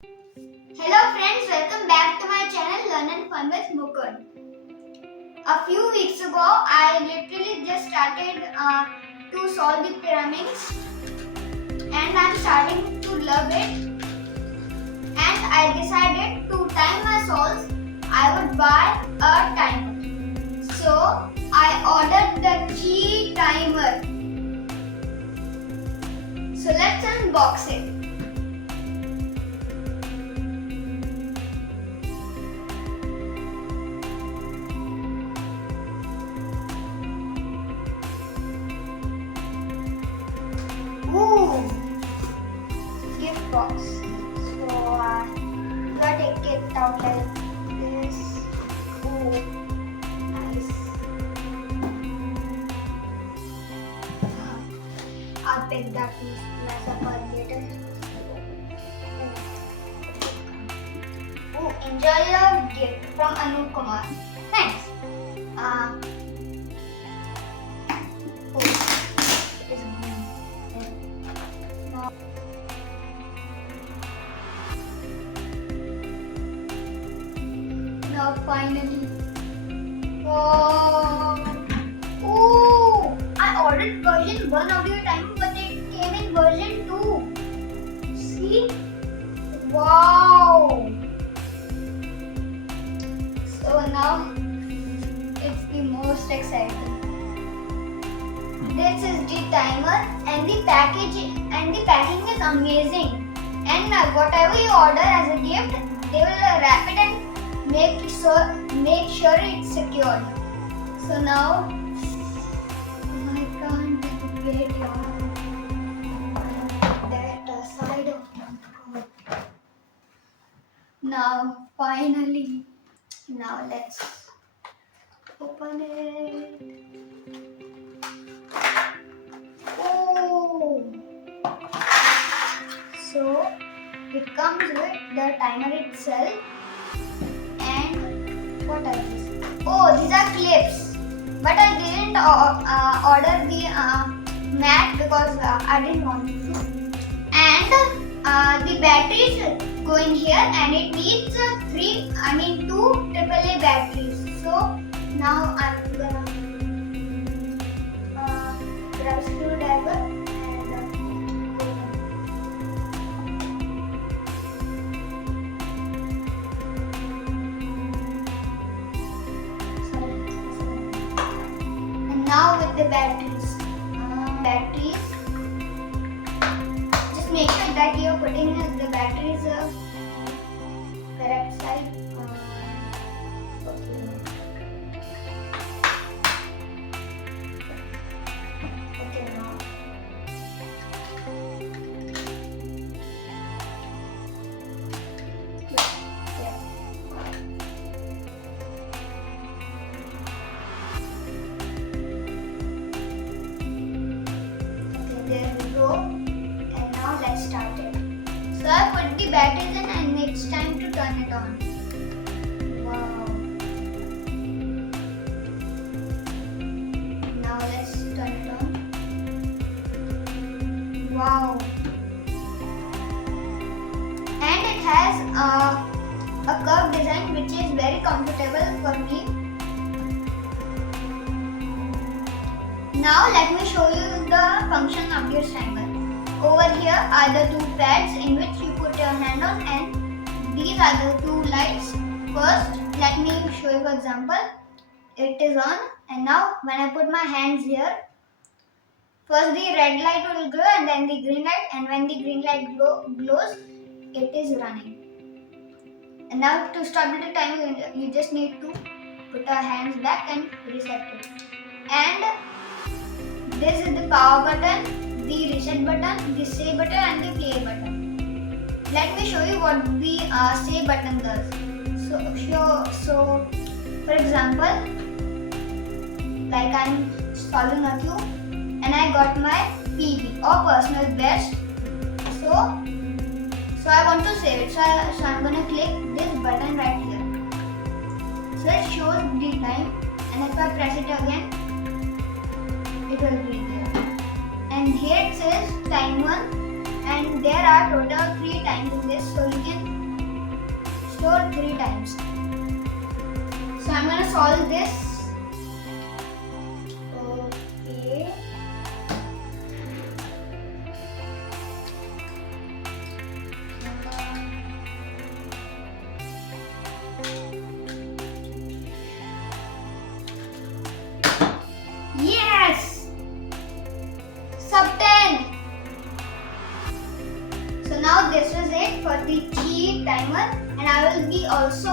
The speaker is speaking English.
Hello friends, welcome back to my channel Learn and Fun with Mukund. A few weeks ago, I literally just started to solve the pyramids and I'm starting to love it. And I decided to time my solves, I would buy a timer. So I ordered the Qiyi timer. So let's unbox it. Ooh, gift box. So you gotta take it out like this. Ooh, nice. I'll pick that piece mess up later. Ooh, enjoy your gift from Anu Kumar. Thanks. Oh, it's green. Now finally. Oh. Ooh! I ordered version 1 of your time, but it came in version 2. See? Wow! So now it's the most exciting. This is the timer and the packing is amazing. And whatever you order as a gift, they will wrap it and make sure it's secured. So now I can't wait, y'all. That side of the code. Now finally, now let's open it. Oh, so it comes with the timer itself. And what are these? Oh, these are clips. But I didn't order the mat because I didn't want to. And the batteries go in here, and it needs two AAA batteries. So now I'm gonna grab a screwdriver and now with the batteries, just make sure that you're putting the batteries correct side. Okay, now. Yeah. There we go, and now let's start it. So I put the batteries in and it's time to turn it on. Wow. Now let's turn it on. Wow. And it has a curved design which is very comfortable for me. Now let me show you the function of your timer. Over here are the two pads in which you put your hand on, and these are the two lights. First, let me show you for example. It is on, and now when I put my hands here, first the red light will glow and then the green light, and when the green light glows, it is running. And now to stop the timer, you just need to put our hands back and reset it. And this is the power button, the reset button, the save button and the play button. Let me show you what the save button does. So for example, like I'm solving a cube and I got my PB or personal best. So I want to save it. So I'm gonna click this button right here. So it shows the time, and if I press it again, it will be there. And here it says time 1, and there are total 3 times in this, so you can I'm gonna solve this. Okay. Yes! Sub 10. So now this was it for the Qiyi timer, and I will be also